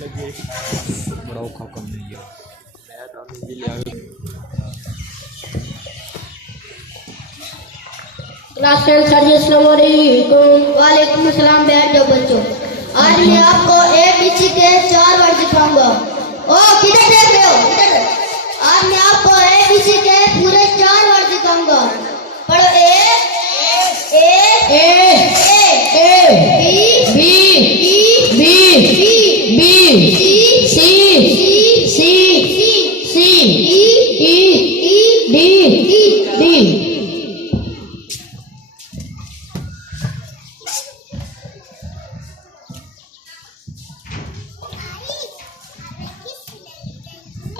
बड़ा औखा काम नहीं है। क्लास 10 सर जी अस्सलाम वालेकुम। वालेकुम अस्सलाम। बैठ जाओ बच्चों। आज मैं आपको ABC के 4 वर्ड सिखाऊंगा। ओ किधर देख रहे हो? किधर? आज मैं आपको ABC के पूरे 4 वर्ड सिखाऊंगा। पढ़ो।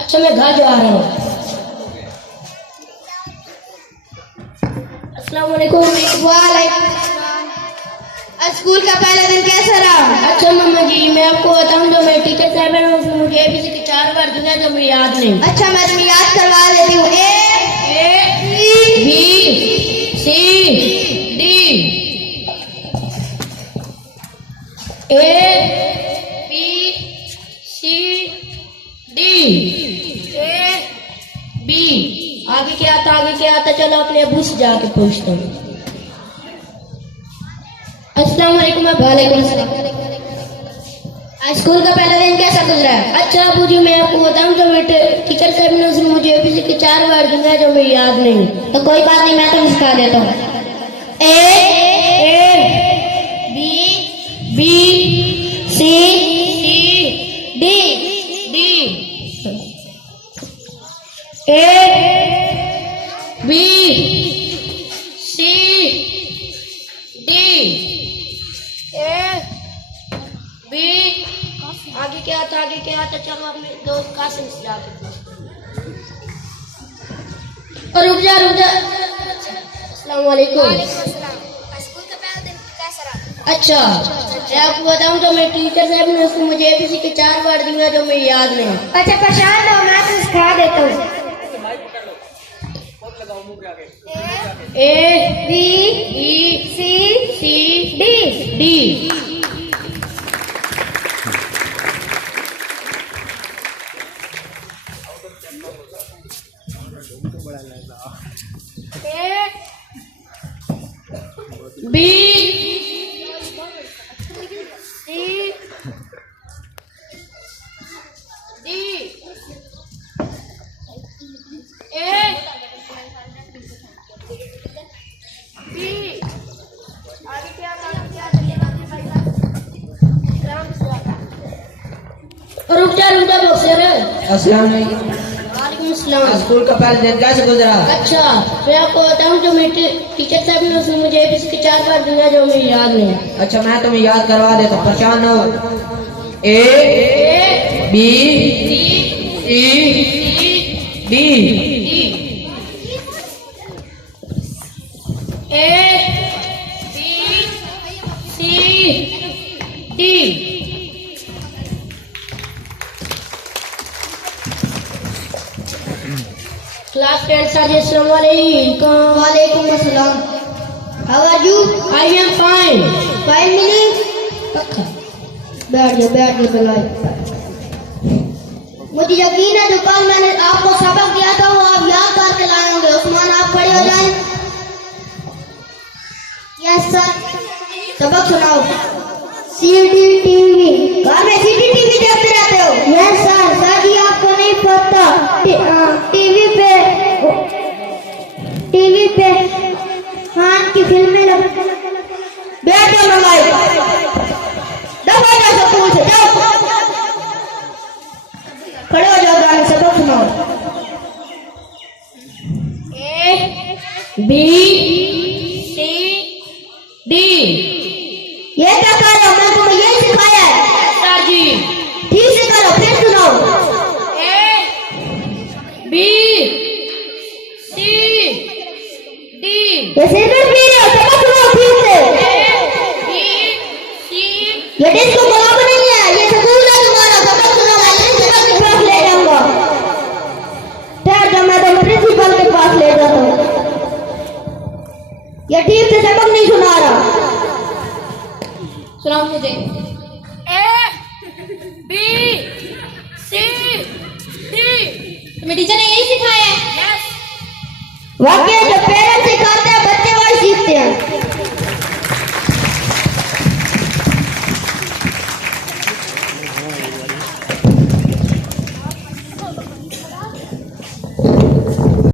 अच्छा मैं घर जा रहा हूँ। अस्सलाम वालेकुम। वालेकुम। स्कूल का पहला दिन कैसा रहा? अच्छा मम्मा जी मैं आपको बताऊं जो मेरे टीचर साहब है उसने मुझे ABC के 4 वर्ड दिए जो मुझे याद नहीं। अच्छा मैं तुम्हें याद करवा देती हूँ। आगे क्या आता चलो अपने अबू से जाके पूछता हूँ। अस्सलाम वालेकुम। वालेकुम अस्सलाम। स्कूल का पहला दिन कैसा गुजरा? अच्छा अबू जी मैं आपको बताऊं जो मेरे टीचर साहब ने उसने मुझे ABC के 4 वर्ड दिए जो मुझे याद नहीं। तो कोई बात नहीं, मैं तुम्हें सिखा देता हूँ। आगे क्या आता चलो अपने दोस्त कासिम से जाके पूछते हैं। और रुक जा। अस्सलाम वालेकुम। स्कूल का पहला दिन कैसा रहा? अच्छा मैं आपको बताऊं तो मेरे टीचर साहब ने उसने मुझे ABC के 4 वर्ड दिए जो मुझे याद नहीं। अच्छा परेशान हो, मैं तुम्हें सिखा देता हूँ। D रुक जा बॉक्सर। अस्सलाम वालेकुम। वालेकुम अस्सलाम। स्कूल का पहला दिन कैसे गुजरा? अच्छा मैं आपको बताऊं जो मेरे टीचर साहब ने उसने मुझे ABC के 4 वर्ड दिए जो मुझे याद नहीं। अच्छा मैं तुम्हें याद करवा देता हूँ, परेशान हो। D क्लास 10 सर जी अस्सलाम वालेकुम। वालेकुम अस्सलाम। How are you? I am fine. Fine meaning? बैठ जाओ बुलाए। मुझे यकीन है जो कल मैंने आपको सबक दिया था वो आप याद करके लाए होंगे। उस्मान आप खड़े हो जाएं। Yes sir. सबक सुनाओ। CCTV। घर में CCTV देखते रहते हो? Yes sir. सर जी आपको नहीं पता टीवी पे खान की फिल्में बैठ जाओ मलाई। दबा जाओ स्कूल से जाओ। खड़े हो जाओ, गाने सबक सुनाओ। ABCD ये क्या कर रहे हो? मैं तुम्हें यही सिखाया है। सर जी ठीक से करो, फिर सुनाओ। ये सिर में पी रहे हो, सबक सुनाओ ठीक से। ये डिस्को क्लब नहीं है, ये स्कूल है तुम्हारा। सबक सुनाओ, मैं प्रिंसिपल के पास ले जाऊंगा। ठहर जाओ, मैं तुम्हें प्रिंसिपल के पास ले जाता हूँ। ये ठीक से सबक नहीं सुना रहा। सुनाओ मुझे। B C D. तुम्हें टीचर ने यही सिखाया है? यस। वाक्य जो पहले